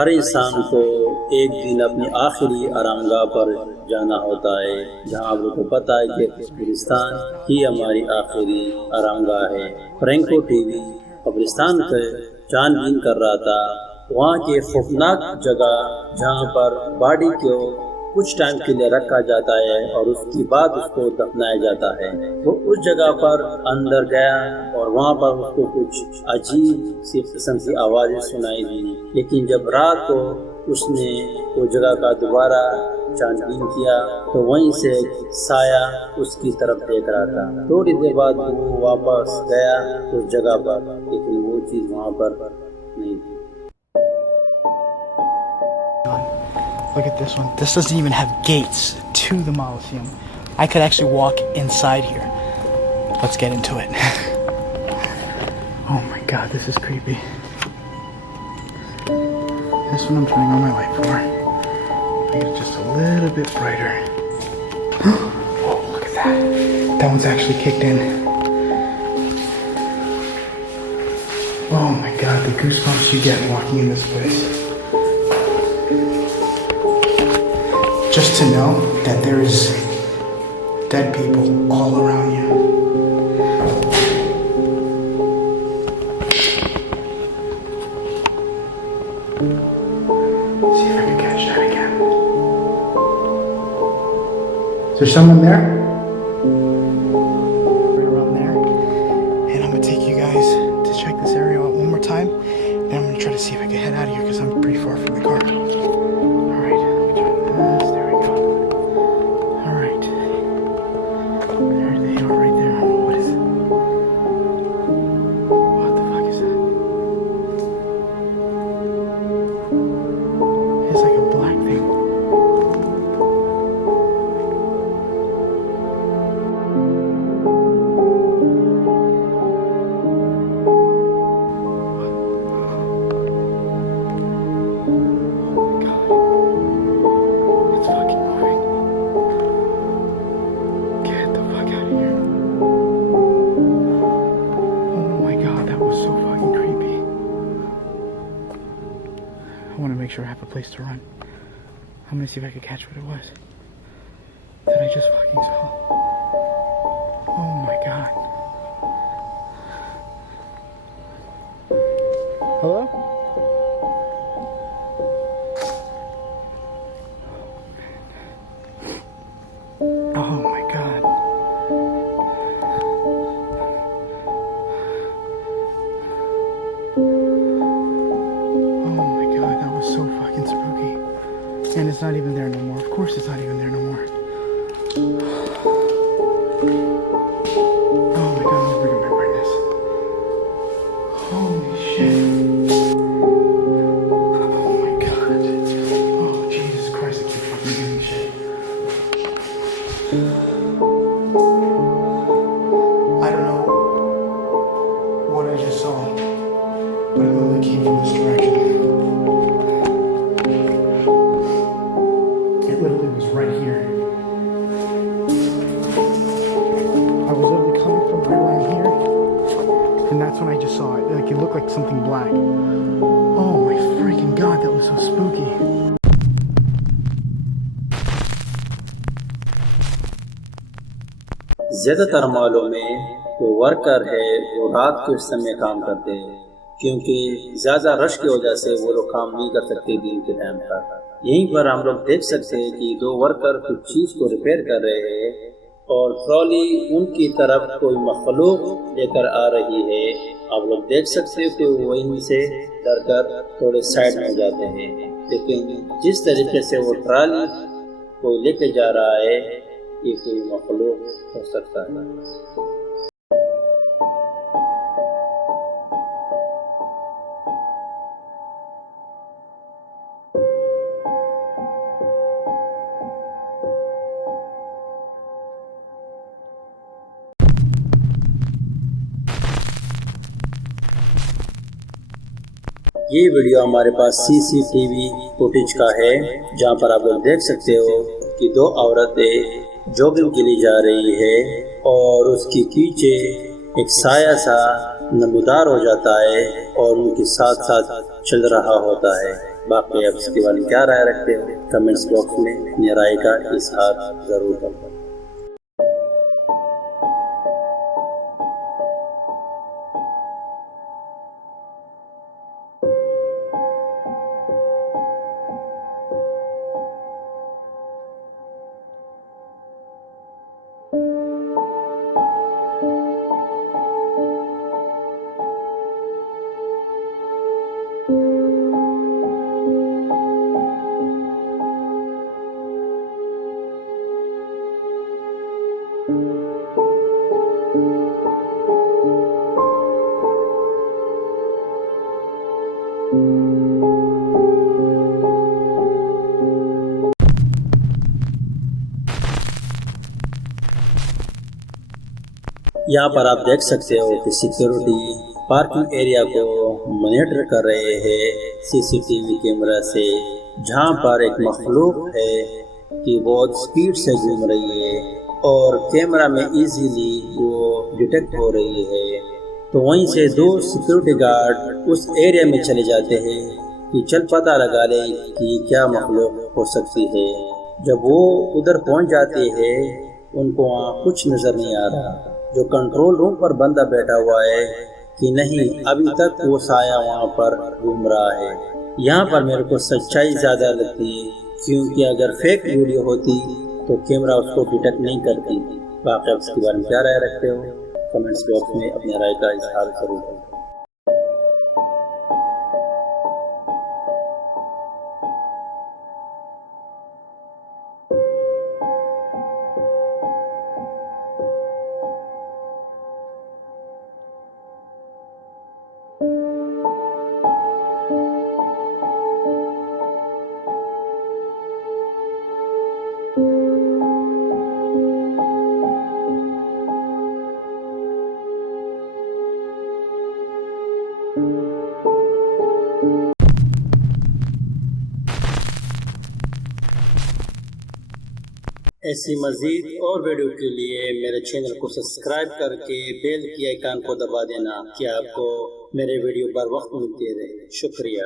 ہر انسان کو ایک دن اپنی آخری آرام گاہ پر جانا ہوتا ہے، جہاں آپ لوگوں کو پتہ ہے کہ قبرستان ہی ہماری آخری آرام گاہ ہے۔ فرینکو ٹی وی قبرستان کا جان بین کر رہا تھا، وہاں کی خوفناک جگہ جہاں پر باڈی کو کچھ ٹائم کے لیے رکھا جاتا ہے اور اس کے بعد اس کو دفنایا جاتا ہے۔ وہ اس جگہ پر اندر گیا اور وہاں پر اس کو کچھ عجیب سی قسم کی آوازیں سنائی دی، لیکن جب رات کو اس نے وہ جگہ کا دوبارہ جان بین کیا تو وہیں سے سایہ اس کی طرف دیکھ رہا تھا۔ تھوڑی دیر بعد وہ واپس گیا اس جگہ پر، لیکن وہ چیز وہاں پر نہیں تھی۔ Look at this one. This doesn't even have gates to the Mausoleum. I could actually walk inside here. Let's get into it. Oh my god, this is creepy. This one I'm turning on my light for. Make it just a little bit brighter. Oh, look at that. That one's actually kicked in. Oh my god, the goosebumps you get walking in this place. Just to know that there is dead people all around you. See if I can catch that again. Is there someone there? Right around there. And I'm going to take you guys to check this area out one more time. Then I'm going to try to see if I can head out of here because I'm pretty far from the car. Sure I have a place to run. I'm gonna see if I can catch what it was that I just fucking saw. Oh my god. Hello? Oh my god. And it's not even there no more. Of course it's not even there no more. Oh my god, let's bring up my brightness. Holy shit. Oh my god. Oh Jesus Christ, I keep fucking getting shit. I don't know what I just saw, but it literally came from this direction. Right here. I was literally coming from right around here, and that's when I just saw it. Like it looked like something black. Oh my freaking god, that was so spooky. زیادہ تر مالوں میں جو ورکر ہے وہ رات کے سمے کام کرتے ہیں، کیونکہ زیادہ رش کی وجہ سے وہ لوگ کام نہیں کر سکتے دن کے ٹائم پر۔ یہیں پر ہم لوگ دیکھ سکتے ہیں کہ دو ورکر کچھ چیز کو ریپیئر کر رہے ہیں اور ٹرالی ان کی طرف کوئی مخلوق لے کر آ رہی ہے۔ آپ لوگ دیکھ سکتے ہیں کہ وہیں سے ڈر کر تھوڑے سائڈ میں جاتے ہیں، لیکن جس طریقے سے وہ ٹرالی کو لے کے جا رہا ہے یہ کوئی مخلوق ہو سکتا ہے۔ یہ ویڈیو ہمارے پاس CCTV فوٹیج کا ہے، جہاں پر آپ لوگ دیکھ سکتے ہو کہ دو عورتیں جوگنگ کے لیے جا رہی ہے اور اس کے پیچھے ایک سایہ سا نمودار ہو جاتا ہے اور ان کے ساتھ ساتھ چل رہا ہوتا ہے۔ باقی آپ اس کے بارے میں کیا رائے رکھتے ہو کمنٹس باکس میں اپنی رائے کا اظہار ضرور کریں۔ یہاں پر آپ دیکھ سکتے ہو کہ سیکیورٹی پارکنگ ایریا کو مانیٹر کر رہے ہیں CCTV کیمرہ سے، جہاں پر ایک مخلوق ہے کہ بہت سپیڈ سے گھوم رہی ہے اور کیمرہ میں ایزیلی وہ ڈیٹیکٹ ہو رہی ہے۔ تو وہیں سے 2 سیکیورٹی گارڈ اس ایریا میں چلے جاتے ہیں کہ چل پتہ لگا لیں کہ کیا مخلوق ہو سکتی ہے۔ جب وہ ادھر پہنچ جاتے ہیں ان کو وہاں کچھ نظر نہیں آ رہا، جو کنٹرول روم پر بندہ بیٹھا ہوا ہے کہ نہیں ابھی تک وہ سایہ وہاں پر گھوم رہا ہے۔ یہاں پر میرے کو سچائی زیادہ لگتی ہے، کیونکہ اگر فیک ویڈیو ہوتی تو کیمرہ اس کو ڈیٹیکٹ نہیں کرتی۔ باقی آپ اس کے بارے میں کیا رائے رکھتے ہو کمنٹس باکس میں اپنے رائے کا اظہار ضرور کریں۔ ایسی مزید اور ویڈیو کے لیے میرے چینل کو سبسکرائب کر کے بیل کی آئیکن کو دبا دینا کہ آپ کو میرے ویڈیو پر وقت ملتے رہے۔ شکریہ۔